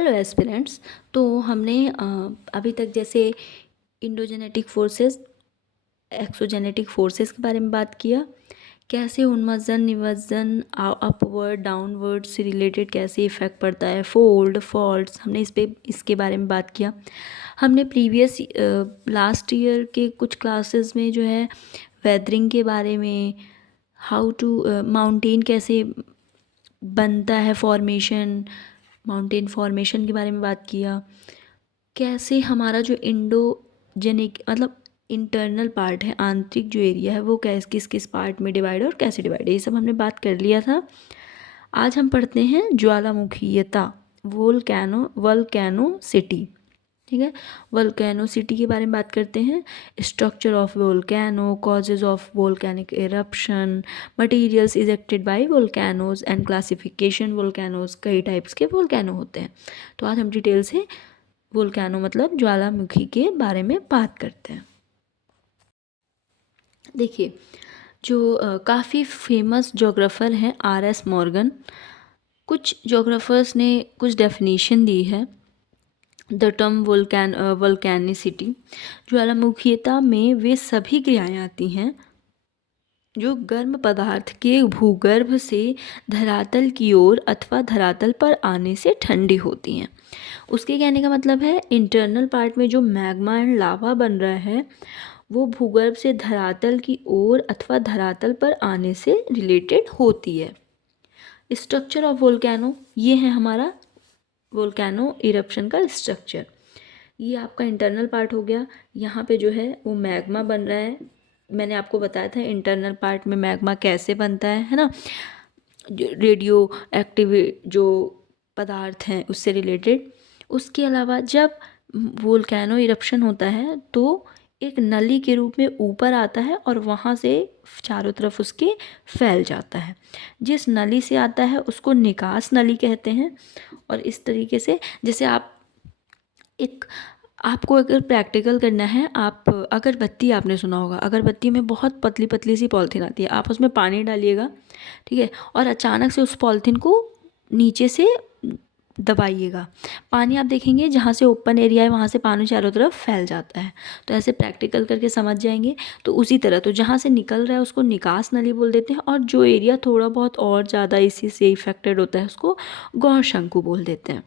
Hello aspirants. तो हमने अभी तक जैसे इंडोजेनेटिक फोर्सेस, एक्सोजेनेटिक फोर्सेस के बारे में बात किया, कैसे उन्मज्जन निवज्जन अपवर्ड डाउनवर्ड से रिलेटेड कैसे इफ़ेक्ट पड़ता है, फोल्ड फॉल्ट्स, हमने इसके बारे में बात किया। हमने प्रीवियस लास्ट ईयर के कुछ क्लासेस में जो है वेदरिंग के बारे में, हाउ टू माउंटेन कैसे बनता है, फॉर्मेशन, माउंटेन फॉर्मेशन के बारे में बात किया। कैसे हमारा जो इंडोजेनिक मतलब इंटरनल पार्ट है, आंतरिक जो एरिया है, वो किस किस पार्ट में डिवाइड है और कैसे डिवाइड है, ये सब हमने बात कर लिया था। आज हम पढ़ते हैं ज्वालामुखीयता, वोल्केनोसिटी। ठीक है, वोल्केनोसिटी के बारे में बात करते हैं। Structure of volcano, causes of volcanic eruption, materials ejected by volcanoes and classification volcanoes. कई टाइप्स के वोल्केनो होते हैं, तो आज हम डिटेल से वोल्केनो मतलब ज्वालामुखी के बारे में बात करते हैं। देखिए, जो काफ़ी फेमस जोग्राफ़र हैं R.S. मॉर्गन, कुछ जोग्राफ़र्स ने कुछ डेफिनेशन दी है द टर्म वोल्केनिसिटी। ज्वालामुखीयता में वे सभी क्रियाएं आती हैं जो गर्म पदार्थ के भूगर्भ से धरातल की ओर अथवा धरातल पर आने से ठंडी होती हैं। उसके कहने का मतलब है इंटरनल पार्ट में जो मैग्मा एंड लावा बन रहा है वो भूगर्भ से धरातल की ओर अथवा धरातल पर आने से रिलेटेड होती है। स्ट्रक्चर ऑफ वोल्केनो, ये है हमारा वोल्केनो इरप्शन का स्ट्रक्चर। ये आपका इंटरनल पार्ट हो गया। यहाँ पे जो है वो मैग्मा बन रहा है। मैंने आपको बताया था इंटरनल पार्ट में मैग्मा कैसे बनता है ना, रेडियो एक्टिव जो पदार्थ हैं उससे रिलेटेड। उसके अलावा जब वोल्केनो इरप्शन होता है तो एक नली के रूप में ऊपर आता है और वहाँ से चारों तरफ उसके फैल जाता है। जिस नली से आता है उसको निकास नली कहते हैं। और इस तरीके से जैसे आपको अगर प्रैक्टिकल करना है, आप अगरबत्ती, आपने सुना होगा अगरबत्ती में बहुत पतली पतली सी पॉलिथीन आती है, आप उसमें पानी डालिएगा, ठीक है, और अचानक से उस पॉलिथीन को नीचे से दबाइएगा, पानी आप देखेंगे जहाँ से ओपन एरिया है वहाँ से पानी चारों तरफ फैल जाता है। तो ऐसे प्रैक्टिकल करके समझ जाएंगे। तो उसी तरह तो जहाँ से निकल रहा है उसको निकास नली बोल देते हैं, और जो एरिया थोड़ा बहुत और ज़्यादा इसी से इफेक्टेड होता है उसको गौण शंकु बोल देते हैं।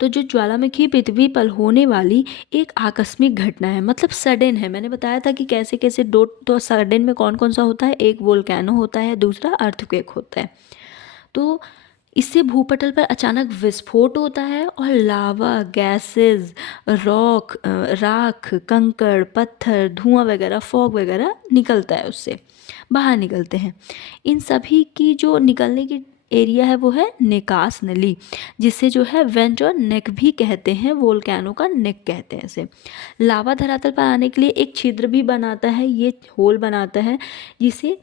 तो जो ज्वालामुखी पृथ्वी पर होने वाली एक आकस्मिक घटना है, मतलब सडन है। मैंने बताया था कि कैसे कैसे दो, तो सडन में कौन कौन सा होता है, एक वोल्केनो होता है, दूसरा अर्थक्वेक होता है। तो इससे भूपटल पर अचानक विस्फोट होता है और लावा, गैसेस, राख, कंकड़, पत्थर, धुआं वगैरह, फॉग वगैरह निकलता है, उससे बाहर निकलते हैं। इन सभी की जो निकलने की एरिया है वो है निकास नली, जिसे जो है वेंट और नेक भी कहते हैं, वोल्केनो का नेक कहते हैं इसे। लावा धरातल पर आने के लिए एक छिद्र भी बनाता है, ये होल बनाता है, जिसे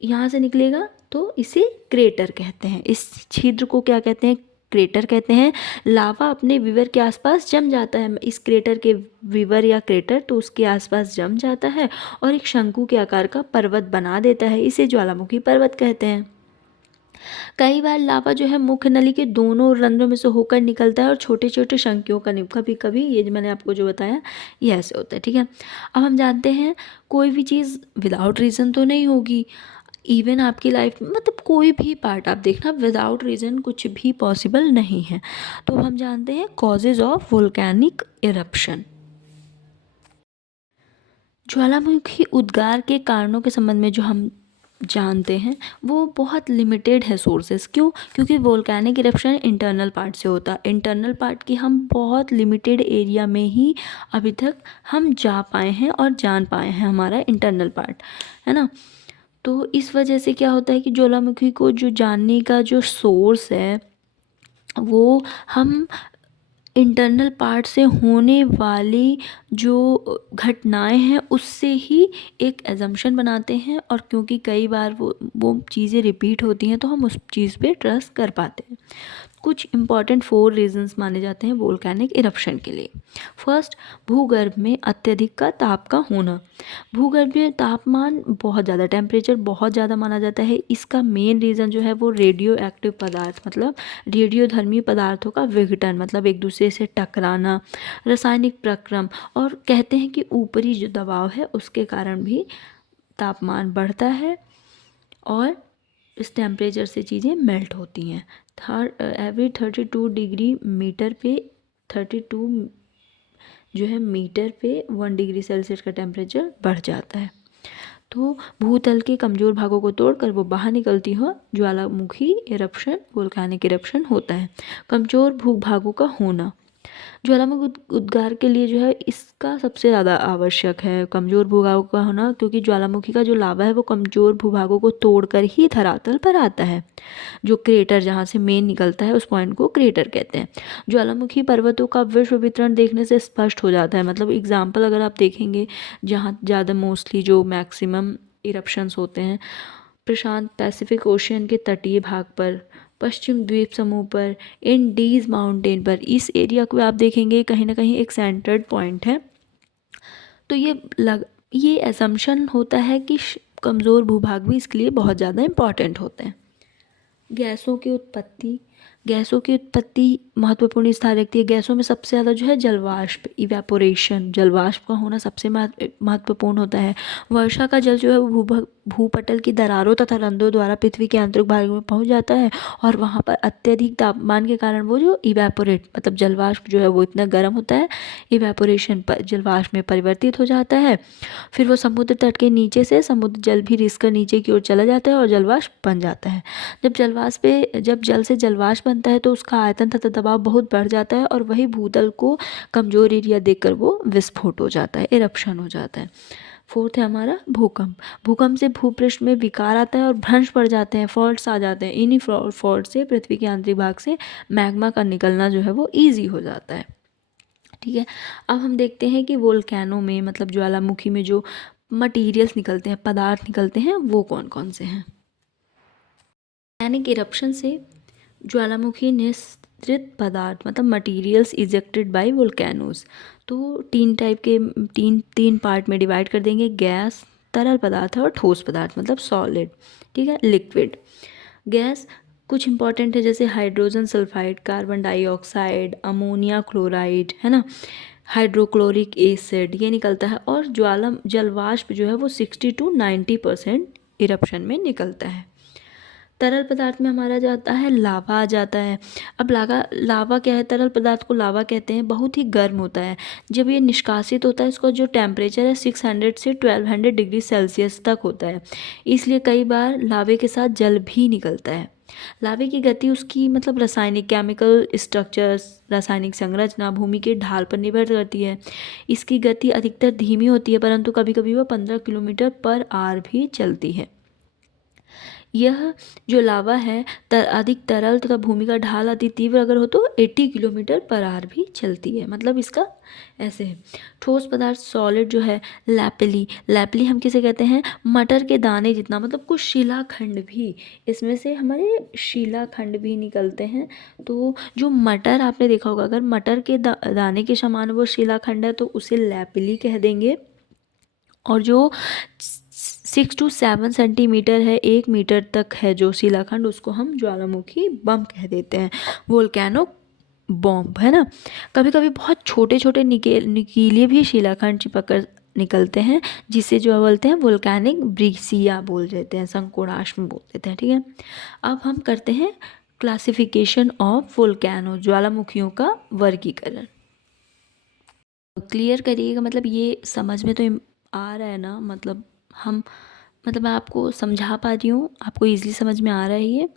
यहाँ से निकलेगा तो इसे क्रेटर कहते हैं। इस छिद्र को क्या कहते हैं, क्रेटर कहते हैं। लावा अपने विवर के आसपास जम जाता है, इस क्रेटर के विवर या क्रेटर तो उसके आसपास जम जाता है और एक शंकु के आकार का पर्वत बना देता है, इसे ज्वालामुखी पर्वत कहते हैं। कई बार लावा जो है मुख्य नली के दोनों रंध्रों में से होकर निकलता है और छोटे छोटे शंकुओं का कभी कभी, ये जो मैंने आपको जो बताया ये ऐसे होता है, ठीक है। अब हम जानते हैं कोई भी चीज़ विदाउट रीज़न तो नहीं होगी। इवन आपकी लाइफ में मतलब कोई भी पार्ट आप देखना, विदाउट रीज़न कुछ भी पॉसिबल नहीं है। तो हम जानते हैं कॉजेज ऑफ वोल्केनिक इरप्शन। ज्वालामुखी उद्गार के कारणों के संबंध में जो हम जानते हैं वो बहुत लिमिटेड है सोर्सेस। क्यों? क्योंकि वोल्केनिक इरप्शन इंटरनल पार्ट से होता है। इंटरनल पार्ट की हम बहुत लिमिटेड एरिया में ही अभी तक हम जा पाए हैं और जान पाए हैं, हमारा इंटरनल पार्ट है ना। तो इस वजह से क्या होता है कि ज्वालामुखी को जो जानने का जो सोर्स है वो हम इंटरनल पार्ट से होने वाली जो घटनाएं हैं उससे ही एक एजम्पशन बनाते हैं, और क्योंकि कई बार वो चीज़ें रिपीट होती हैं तो हम उस चीज़ पे ट्रस्ट कर पाते हैं। कुछ इम्पॉर्टेंट 4 रीजंस माने जाते हैं वोल्केनिक इरप्शन के लिए। फर्स्ट, भूगर्भ में अत्यधिक का ताप का होना। भूगर्भ में तापमान बहुत ज़्यादा, टेम्परेचर बहुत ज़्यादा माना जाता है। इसका मेन रीज़न जो है वो रेडियो एक्टिव पदार्थ मतलब रेडियोधर्मी पदार्थों का विघटन मतलब एक दूसरे से टकराना, रासायनिक प्रक्रम, और कहते हैं कि ऊपरी जो दबाव है उसके कारण भी तापमान बढ़ता है और इस टेम्परेचर से चीज़ें मेल्ट होती हैं। एवरी 32 डिग्री मीटर पे 32 जो है मीटर पे 1 डिग्री सेल्सियस का टेम्परेचर बढ़ जाता है। तो भूतल के कमज़ोर भागों को तोड़कर वो बाहर निकलती हो ज्वालामुखी इरप्शन वोल्केनिक इरप्शन होता है। कमज़ोर भूभागों का होना ज्वालामुखी उद्गार के लिए जो है इसका सबसे ज़्यादा आवश्यक है कमज़ोर भूभागों का होना, क्योंकि ज्वालामुखी का जो लावा है वो कमज़ोर भूभागों को तोड़कर ही धरातल पर आता है। जो क्रेटर जहाँ से मेन निकलता है उस पॉइंट को क्रेटर कहते हैं। ज्वालामुखी पर्वतों का विश्व वितरण देखने से स्पष्ट हो जाता है। मतलब एग्जाम्पल अगर आप देखेंगे जहाँ ज़्यादा मोस्टली जो मैक्सिमम इरप्शंस होते हैं प्रशांत पैसिफिक ओशियन के तटीय भाग पर, पश्चिम द्वीप समूह पर, इंडीज माउंटेन पर, इस एरिया को आप देखेंगे कहीं ना कहीं एक सेंटर्ड पॉइंट है। तो ये असम्पशन होता है कि कमज़ोर भूभाग भी इसके लिए बहुत ज़्यादा इम्पॉर्टेंट होते हैं। गैसों की उत्पत्ति महत्वपूर्ण स्थान रखती है। गैसों में सबसे ज़्यादा जो है जलवाष्प इवेपोरेशन, जलवाष्प का होना सबसे महत्वपूर्ण होता है। वर्षा का जल जो है वो भूपटल की दरारों तथा रंध्रों द्वारा पृथ्वी के आंतरिक भाग में पहुंच जाता है और वहाँ पर अत्यधिक तापमान के कारण वो जो इवेपोरेट मतलब जलवाष्प जो है वो इतना गर्म होता है, इवेपोरेशन पर जलवाष्प में परिवर्तित हो जाता है। फिर वो समुद्र तट के नीचे से समुद्र जल भी रिस कर नीचे की ओर चला जाता है और जलवाष्प बन जाता है। जब जल से जलवाष्प बनता है तो उसका आयतन तथा दबाव बहुत बढ़ जाता है और वही भूतल को कमज़ोर एरिया देखकर वो विस्फोट हो जाता है, इरप्शन हो जाता है। फोर्थ है हमारा भूकंप। भूकंप से भूपृष्ठ में विकार आता है और भ्रंश पड़ जाते हैं, फॉल्ट्स आ जाते हैं। इन्हीं फॉल्ट से पृथ्वी के आंतरिक भाग से मैग्मा का निकलना जो है वो ईजी हो जाता है। ठीक है, अब हम देखते हैं कि वोल्केनो में मतलब ज्वालामुखी में जो मटीरियल्स निकलते हैं, पदार्थ निकलते हैं, वो कौन कौन से हैं। वोल्केनिक इरप्शन से ज्वालामुखी निस्सृत पदार्थ मतलब मटीरियल्स इजेक्टेड बाय वोल्केनोज। तो तीन पार्ट में डिवाइड कर देंगे, गैस, तरल पदार्थ और ठोस पदार्थ मतलब सॉलिड। ठीक है, लिक्विड। गैस कुछ इंपॉर्टेंट है जैसे hydrogen sulphide, carbon dioxide, ammonia chloride, है ना, हाइड्रोक्लोरिक एसिड, ये निकलता है। और जलवाष्प जो है वो 60 to 90% इरप्शन में निकलता है। तरल पदार्थ में हमारा जाता है लावा आ जाता है। अब लावा क्या है, तरल पदार्थ को लावा कहते हैं, बहुत ही गर्म होता है। जब ये निष्कासित होता है इसका जो टेम्परेचर है 600 से 1200 डिग्री सेल्सियस तक होता है, इसलिए कई बार लावे के साथ जल भी निकलता है। लावे की गति उसकी मतलब रासायनिक केमिकल स्ट्रक्चर्स, रासायनिक संरचना, भूमि के ढाल पर निर्भर करती है। इसकी गति अधिकतर धीमी होती है परंतु कभी कभी वह 15 किलोमीटर पर आवर भी चलती है। यह जो लावा है अधिक तरल तथा भूमि का ढाल अति तीव्र अगर हो तो 80 किलोमीटर पर आवर भी चलती है। मतलब इसका ऐसे है। ठोस पदार्थ सॉलिड जो है लैपली हम किसे कहते हैं, मटर के दाने जितना, मतलब कुछ शिलाखंड भी, इसमें से हमारे शिलाखंड भी निकलते हैं। तो जो मटर आपने देखा होगा, अगर मटर के दाने के समान वो शिलाखंड है तो उसे लैपली कह देंगे। और जो 6 to 7 सेंटीमीटर है, 1 मीटर तक है जो शिलाखंड, उसको हम ज्वालामुखी बम कह देते हैं, वोल्केनो बॉम्ब, है ना। कभी कभी बहुत छोटे छोटे नुकीले भी शिलाखंड चिपक कर निकलते हैं जिसे जो बोलते हैं वोल्केनिक ब्रिसिया बोल देते हैं, संकोणाश्म बोल देते हैं। ठीक है, अब हम करते हैं क्लासिफिकेशन ऑफ वोल्केनो, ज्वालामुखियों का वर्गीकरण। क्लियर करिएगा, मतलब ये समझ में तो आ रहा है ना, मतलब मैं आपको समझा पा रही हूँ, आपको ईजिली समझ में आ रहा है ये।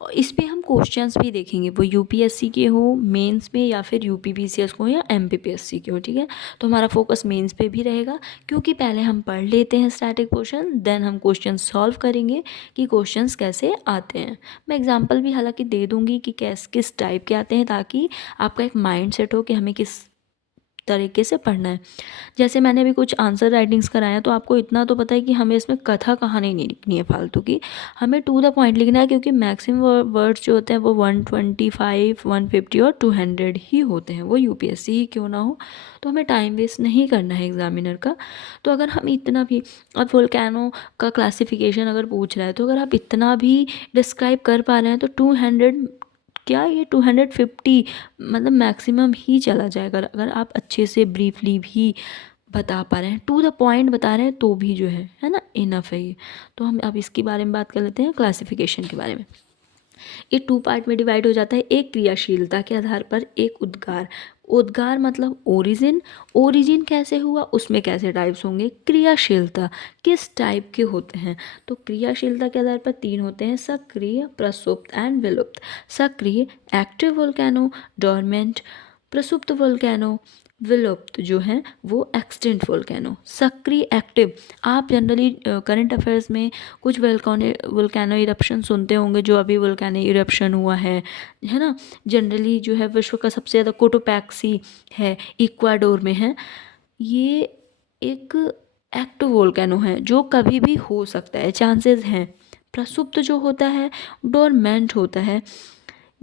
और इस पे हम क्वेश्चंस भी देखेंगे, वो यूपीएससी के हो मेंस में या फिर यूपीपीसीएस को या एमपीपीएससी के हो। ठीक है, तो हमारा फोकस मेंस पे भी रहेगा, क्योंकि पहले हम पढ़ लेते हैं स्टैटिक पोर्शन, देन हम क्वेश्चन सॉल्व करेंगे कि क्वेश्चंस कैसे आते हैं। मैं एग्जांपल भी हालांकि दे दूँगी कि किस टाइप के आते हैं, ताकि आपका एक माइंड सेट हो कि हमें किस तरीके से पढ़ना है। जैसे मैंने अभी कुछ आंसर राइटिंग्स कराए हैं, तो आपको इतना तो पता है कि हमें इसमें कथा कहानी नहीं लिखनी है फालतू की, हमें टू द पॉइंट लिखना है, क्योंकि मैक्सिमम वर्ड्स जो होते हैं वो 125, 150 और 200 ही होते हैं, वो यूपीएससी ही क्यों ना हो। तो हमें टाइम वेस्ट नहीं करना है एग्जामिनर का। तो अगर हम इतना भी, अब वोल्केनो का क्लासिफिकेशन अगर पूछ रहा है, तो अगर आप इतना भी डिस्क्राइब कर पा रहे हैं तो 200 क्या, ये 250 मतलब मैक्सिमम ही चला जाएगा, अगर आप अच्छे से ब्रीफली भी बता पा रहे हैं, टू द पॉइंट बता रहे हैं, तो भी जो है ना, इनफ है ये। तो हम अब इसके बारे में बात कर लेते हैं, क्लासिफिकेशन के बारे में। ये 2 पार्ट में डिवाइड हो जाता है। एक क्रियाशीलता के आधार पर, एक उद्गार। उद्गार मतलब ओरिजिन, ओरिजिन कैसे हुआ, उसमें कैसे टाइप्स होंगे। क्रियाशीलता किस टाइप के होते हैं, तो क्रियाशीलता के आधार पर 3 होते हैं, सक्रिय, प्रसुप्त एंड विलुप्त। सक्रिय एक्टिव वोल्केनो, डोरमेंट, प्रसुप्त वोल्केनो, विलुप्त जो है वो एक्सटिंक्ट वोल्केनो। सक्रिय एक्टिव, आप जनरली करंट अफेयर्स में कुछ वोल्केनो इरप्शन सुनते होंगे, जो अभी वोल्केनो इरप्शन हुआ है ना, जनरली जो है विश्व का सबसे ज़्यादा कोटोपैक्सी है, इक्वाडोर में है। ये एक एक्टिव वोल्केनो है जो कभी भी हो सकता है, चांसेस हैं। प्रसुप्त जो होता है डोरमेंट होता है,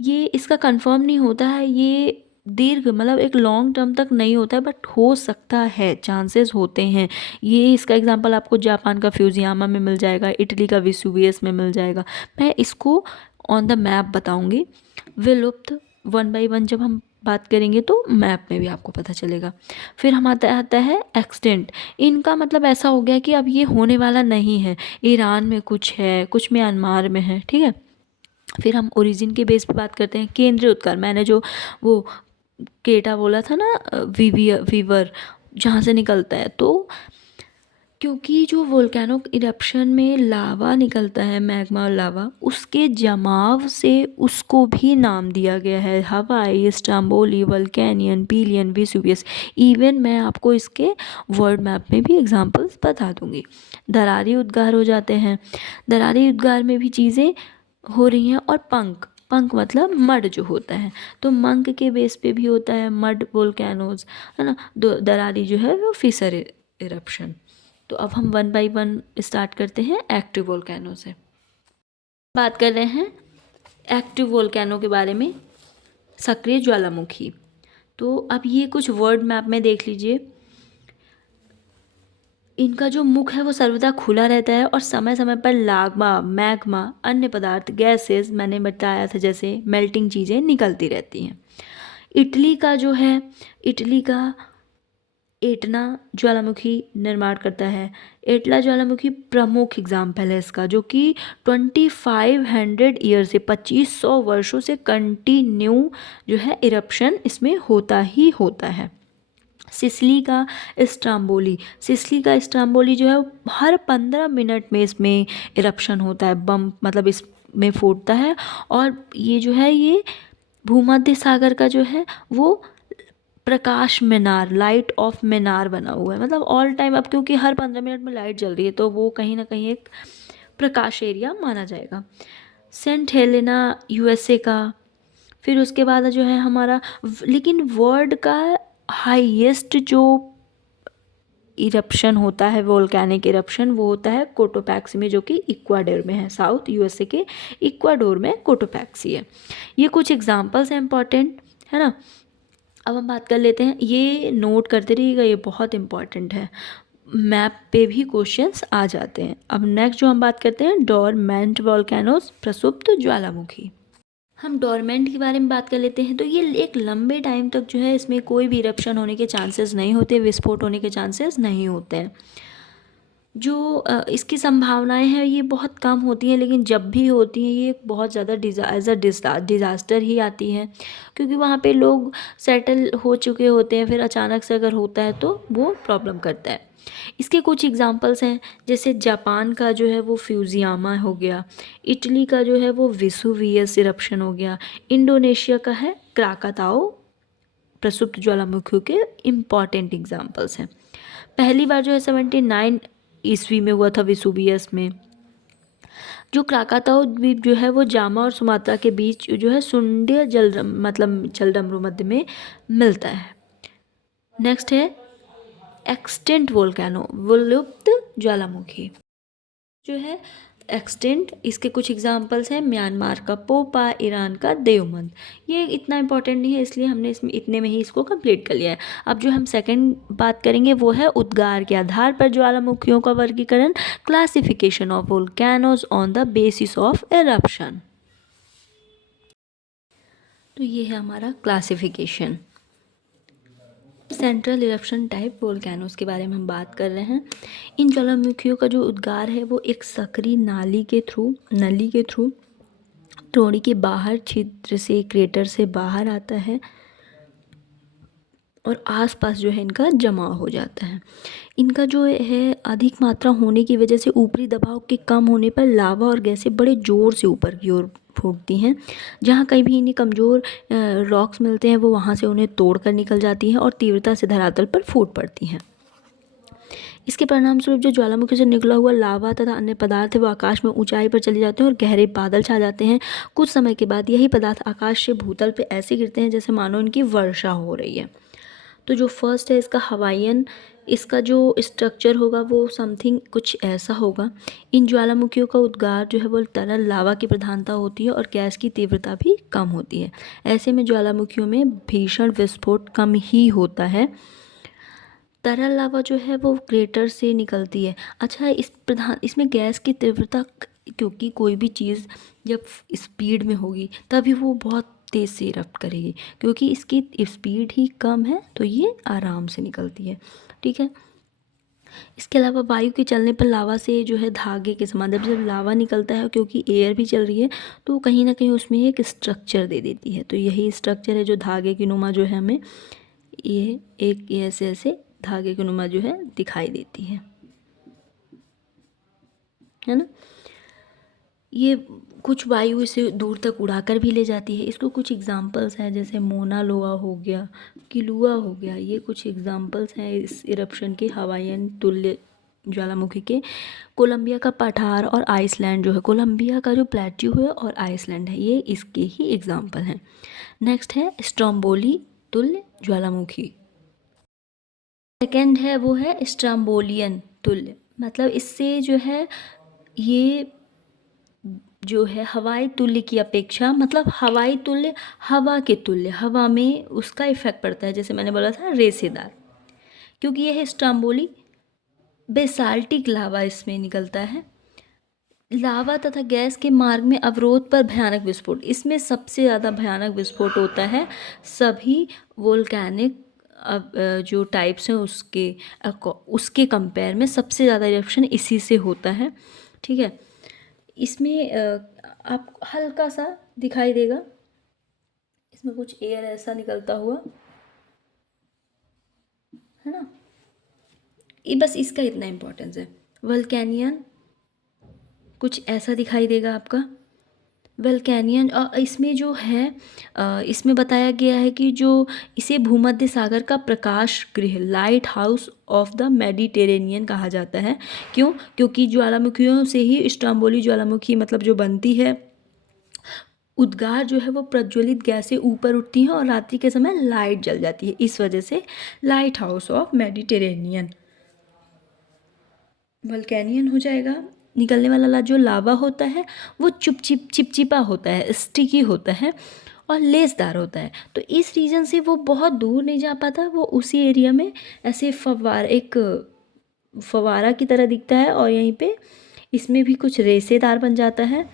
ये इसका कंफर्म नहीं होता है, ये दीर्घ मतलब एक लॉन्ग टर्म तक नहीं होता है, बट हो सकता है, चांसेस होते हैं। ये इसका एग्जांपल आपको जापान का फ्यूजियामा में मिल जाएगा, इटली का वेसुवियस में मिल जाएगा। मैं इसको ऑन द मैप बताऊंगी। विलुप्त 1 बाय 1 जब हम बात करेंगे तो मैप में भी आपको पता चलेगा। फिर हम आता है एक्सटेंट। इनका मतलब ऐसा हो गया कि अब ये होने वाला नहीं है, ईरान में कुछ है, कुछ म्यांमार में है, ठीक है। फिर हम ओरिजिन के बेस पे बात करते हैं। केंद्रीय उत्कार, मैंने जो वो केटा बोला था ना, वीवर जहाँ से निकलता है, तो क्योंकि जो वोल्केनो इरप्शन में लावा निकलता है, मैग्मा लावा, उसके जमाव से उसको भी नाम दिया गया है, हवाई, स्ट्रम्बोली, वल्केनियन, पिलियन, वेसुवियस। इवन मैं आपको इसके वर्ड मैप में भी एग्जांपल्स बता दूंगी। दरारी उद्गार हो जाते हैं। दरारी उद्गार में भी चीज़ें हो रही हैं। और पंख, पंख मतलब मड जो होता है, तो मंक के बेस पे भी होता है मड वोल्केनोज, है ना। दरारी जो है वो फिसर इरप्शन। तो अब हम 1 बाय 1 स्टार्ट करते हैं एक्टिव वोल्केनो से। बात कर रहे हैं एक्टिव वोल्केनो के बारे में, सक्रिय ज्वालामुखी। तो अब ये कुछ वर्ड मैप में देख लीजिए, इनका जो मुख है वो सर्वदा खुला रहता है और समय समय पर लावा, मैग्मा, अन्य पदार्थ, गैसेस मैंने बताया था जैसे मेल्टिंग चीज़ें निकलती रहती हैं। इटली का जो है, इटली का एटना ज्वालामुखी निर्माण करता है। एटला ज्वालामुखी प्रमुख एग्जाम्पल है इसका, जो कि 2500 ईयर से 2500 वर्षों से कंटिन्यू जो है इरप्शन इसमें होता ही होता है। सिसली का स्ट्राम्बोली, सिसली का स्ट्राम्बोली जो है हर 15 मिनट में इसमें इरप्शन होता है, बम मतलब इसमें फूटता है। और ये जो है ये भूमध्य सागर का जो है वो प्रकाश मीनार, लाइट ऑफ मीनार बना हुआ है, मतलब ऑल टाइम। अब क्योंकि हर 15 मिनट में लाइट जल रही है, तो वो कहीं ना कहीं एक प्रकाश एरिया माना जाएगा। सेंट हेलेना यूएसए का। फिर उसके बाद जो है हमारा, लेकिन वर्ल्ड का हाईएस्ट जो इरप्शन होता है, वोल्केनिक इरप्शन, वो होता है कोटोपैक्सी में, जो कि इक्वाडोर में है, साउथ यूएसए के इक्वाडोर में कोटोपैक्सी है। ये कुछ एग्जांपल्स हैं इंपॉर्टेंट, है ना। अब हम बात कर लेते हैं, ये नोट करते रहिएगा, ये बहुत इंपॉर्टेंट है, मैप पे भी क्वेश्चंस आ जाते हैं। अब नेक्स्ट जो हम बात करते हैं, डोरमेंट वोल्केनोस, प्रसुप्त ज्वालामुखी। हम डोरमेंट के बारे में बात कर लेते हैं। तो ये एक लंबे टाइम तक जो है इसमें कोई भी इरप्शन होने के चांसेस नहीं होते, विस्फोट होने के चांसेस नहीं होते हैं। जो इसकी संभावनाएं हैं ये बहुत कम होती हैं, लेकिन जब भी होती हैं ये बहुत ज़्यादा डिज़ास्टर ही आती है, क्योंकि वहाँ पे लोग सेटल हो चुके होते हैं, फिर अचानक से अगर होता है तो वो प्रॉब्लम करता है। इसके कुछ एग्जांपल्स हैं, जैसे जापान का जो है वो फ्यूजियामा हो गया, इटली का जो है वो वेसुवियस इरप्शन हो गया, इंडोनेशिया का है क्राकाताओ। प्रसुप्त ज्वालामुखियों के इम्पॉर्टेंट एग्जांपल्स हैं। पहली बार जो है 79 ईस्वी में हुआ था वेसुवियस में। जो क्राकाताओ द्वीप जो है वो जावा और सुमात्रा के बीच जो है सुंदर मतलब जलडमरू मध्य में मिलता है। नेक्स्ट है एक्सटेंट वोल्केनो, विलुप्त ज्वालामुखी जो है एक्सटेंट। इसके कुछ एग्जांपल्स हैं, म्यांमार का पोपा, ईरान का देवमंद। ये इतना इंपॉर्टेंट नहीं है इसलिए हमने इसमें इतने में ही इसको कंप्लीट कर लिया है। अब जो हम सेकंड बात करेंगे वो है उद्गार के आधार पर ज्वालामुखियों का वर्गीकरण, classification of volcanoes on the basis of eruption. तो ये है हमारा classification. Central eruption type volcanoes के बारे में हम बात कर रहे हैं। इन ज्वालामुखियों का जो उद्गार है वो एक सक्रिय नली के थ्रू त्रोड़ी के बाहर छिद्र से, क्रेटर से बाहर आता है और आसपास जो है इनका जमाव हो जाता है। इनका जो है अधिक मात्रा होने की वजह से ऊपरी दबाव के कम होने पर लावा और गैसें बड़े ज़ोर से ऊपर की ओर फूटती हैं। जहाँ कहीं भी इन्हें कमज़ोर रॉक्स मिलते हैं वो वहाँ से उन्हें तोड़ कर निकल जाती हैं और तीव्रता से धरातल पर फूट पड़ती हैं। इसके परिणाम स्वरूप जो ज्वालामुखी से निकला हुआ लावा तथा अन्य पदार्थ है वो आकाश में ऊंचाई पर चले जाते हैं और गहरे बादल छा जाते हैं। कुछ समय के बाद यही पदार्थ आकाश से भूतल पर ऐसे गिरते हैं जैसे मानो इनकी वर्षा हो रही है। तो जो फर्स्ट है इसका हवाईयन, इसका जो स्ट्रक्चर होगा वो समथिंग कुछ ऐसा होगा। इन ज्वालामुखियों का उद्गार जो है वो तरल लावा की प्रधानता होती है और गैस की तीव्रता भी कम होती है। ऐसे में ज्वालामुखियों में भीषण विस्फोट कम ही होता है। तरल लावा जो है वो क्रेटर से निकलती है। अच्छा, इसमें गैस की तीव्रता, क्योंकि कोई भी चीज़ जब स्पीड में होगी तभी वो बहुत तेज़ से इरप्ट करेगी, क्योंकि इसकी स्पीड ही कम है तो ये आराम से निकलती है। ठीक है। इसके अलावा वायु के चलने पर लावा से जो है धागे के समान जब लावा निकलता है, क्योंकि एयर भी चल रही है तो कहीं ना कहीं उसमें एक स्ट्रक्चर दे देती है। तो यही स्ट्रक्चर है जो धागे की नुमा जो है हमें ये एक ऐसे ऐसे धागे की नुमा जो है दिखाई देती है ना। ये कुछ वायु इसे दूर तक उड़ाकर भी ले जाती है। इसको कुछ एग्जांपल्स हैं जैसे मोना लोआ हो गया, किलुआ हो गया, ये कुछ एग्जांपल्स हैं इस इरप्शन के हवाईयन तुल्य ज्वालामुखी के। कोलंबिया का पठार और आइसलैंड जो है, कोलंबिया का जो प्लेट्यू है और आइसलैंड है, ये इसके ही एग्जाम्पल हैं। नेक्स्ट है स्ट्रोम्बोली तुल्य ज्वालामुखी। सेकेंड है वो है स्ट्रोम्बोलियन तुल्य, मतलब इससे जो है ये जो है हवाई तुल्य की अपेक्षा, मतलब हवाई तुल्य हवा के तुल्य, हवा में उसका इफेक्ट पड़ता है, जैसे मैंने बोला था रेसेदार, क्योंकि यह है स्ट्रोम्बोली बेसाल्टिक लावा इसमें निकलता है। लावा तथा गैस के मार्ग में अवरोध पर भयानक विस्फोट, इसमें सबसे ज़्यादा भयानक विस्फोट होता है सभी वोल्केनिक जो टाइप्स हैं उसके कंपेयर में सबसे ज़्यादा इरप्शन इसी से होता है। ठीक है। इसमें आप हल्का सा दिखाई देगा, इसमें कुछ एयर ऐसा निकलता हुआ है ना। ये बस इसका इतना इम्पोर्टेंस है। वल्केनियन कुछ ऐसा दिखाई देगा आपका वल्केनियन। इसमें जो है इसमें बताया गया है कि जो इसे भूमध्य सागर का प्रकाश गृह, light house of the Mediterranean कहा जाता है। क्यों? क्योंकि ज्वालामुखियों से ही स्ट्रोम्बोली ज्वालामुखी मतलब जो बनती है, उद्गार जो है वो प्रज्वलित गैस से ऊपर उठती है और रात्रि के समय लाइट जल जाती है, इस वजह से लाइट हाउस ऑफ मेडिटेरेनियन। वल्केनियन हो जाएगा। निकलने वाला जो लावा होता है वो चिपचिपा होता है, स्टिकी होता है और लेसदार होता है। तो इस रीजन से वो बहुत दूर नहीं जा पाता, वो उसी एरिया में ऐसे एक फवारा की तरह दिखता है और यहीं पे इसमें भी कुछ रेसेदार बन जाता है।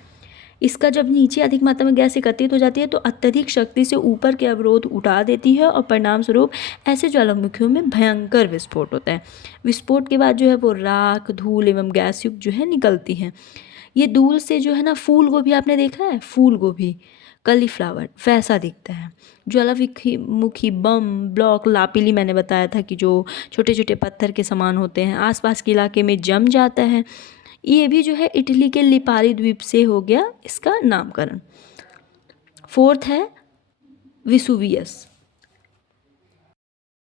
इसका जब नीचे अधिक मात्रा में गैस एकत्रित हो जाती है तो अत्यधिक शक्ति से ऊपर के अवरोध उठा देती है और परिणाम स्वरूप ऐसे ज्वालामुखियों में भयंकर विस्फोट होता है। विस्फोट के बाद जो है वो राख, धूल एवं गैस युक्त जो है निकलती हैं। ये धूल से जो है ना, फूल गोभी आपने देखा है, फूल गोभी कलीफ्लावर वैसा दिखता है। ज्वालामुखी बम ब्लॉक लापिली मैंने बताया था कि जो छोटे छोटे पत्थर के समान होते हैं, आसपास के इलाके में जम जाता है। ये भी जो है इटली के लिपारी द्वीप से हो गया इसका नामकरण। फोर्थ है विसुवियस।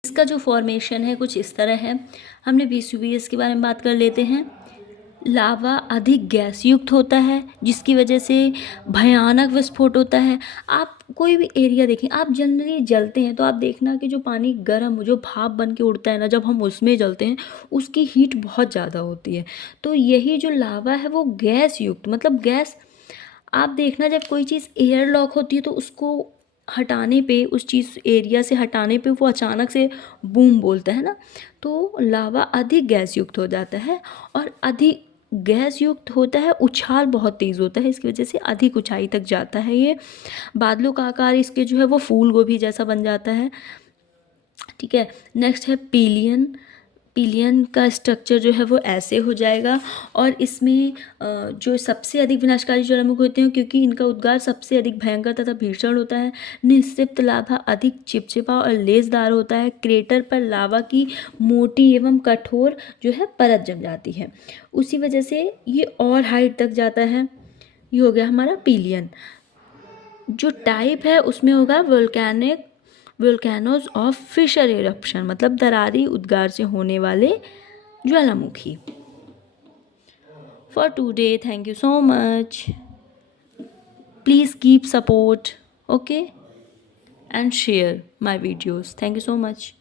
इसका जो फॉर्मेशन है कुछ इस तरह है। हमने विसुवियस के बारे में बात कर लेते हैं। लावा अधिक गैस युक्त होता है जिसकी वजह से भयानक विस्फोट होता है। आप कोई भी एरिया देखें, आप जनरली जलते हैं तो आप देखना कि जो पानी गर्म जो भाप बन के उड़ता है ना, जब हम उसमें जलते हैं उसकी हीट बहुत ज़्यादा होती है। तो यही जो लावा है वो गैस युक्त, मतलब गैस, आप देखना जब कोई चीज़ एयर लॉक होती है तो उसको हटाने पे, उस चीज़ एरिया से हटाने पे वो अचानक से बूम बोलता है ना, तो लावा अधिक गैस युक्त हो जाता है। और अधिक गैस युक्त होता है, उछाल बहुत तेज़ होता है, इसकी वजह से अधिक ऊंचाई तक जाता है ये। बादलों का आकार इसके जो है वो फूल गोभी जैसा बन जाता है। ठीक है, नेक्स्ट है पिलियन। पिलियन का स्ट्रक्चर जो है वो ऐसे हो जाएगा, और इसमें जो सबसे अधिक विनाशकारी ज्वालामुखी होते हैं क्योंकि इनका उद्गार सबसे अधिक भयंकर तथा भीषण होता है। निक्षिप्त लावा अधिक चिपचिपा और लेसदार होता है। क्रेटर पर लावा की मोटी एवं कठोर जो है परत जम जाती है, उसी वजह से ये और हाइट तक जाता है। ये हो गया हमारा पिलियन। जो टाइप है उसमें होगा volcanic, volcanoes of fissure eruption, मतलब दरारी उद्गार से होने वाले ज्वालामुखी। For today, thank you so much, please keep support, okay, and share my videos, thank you so much.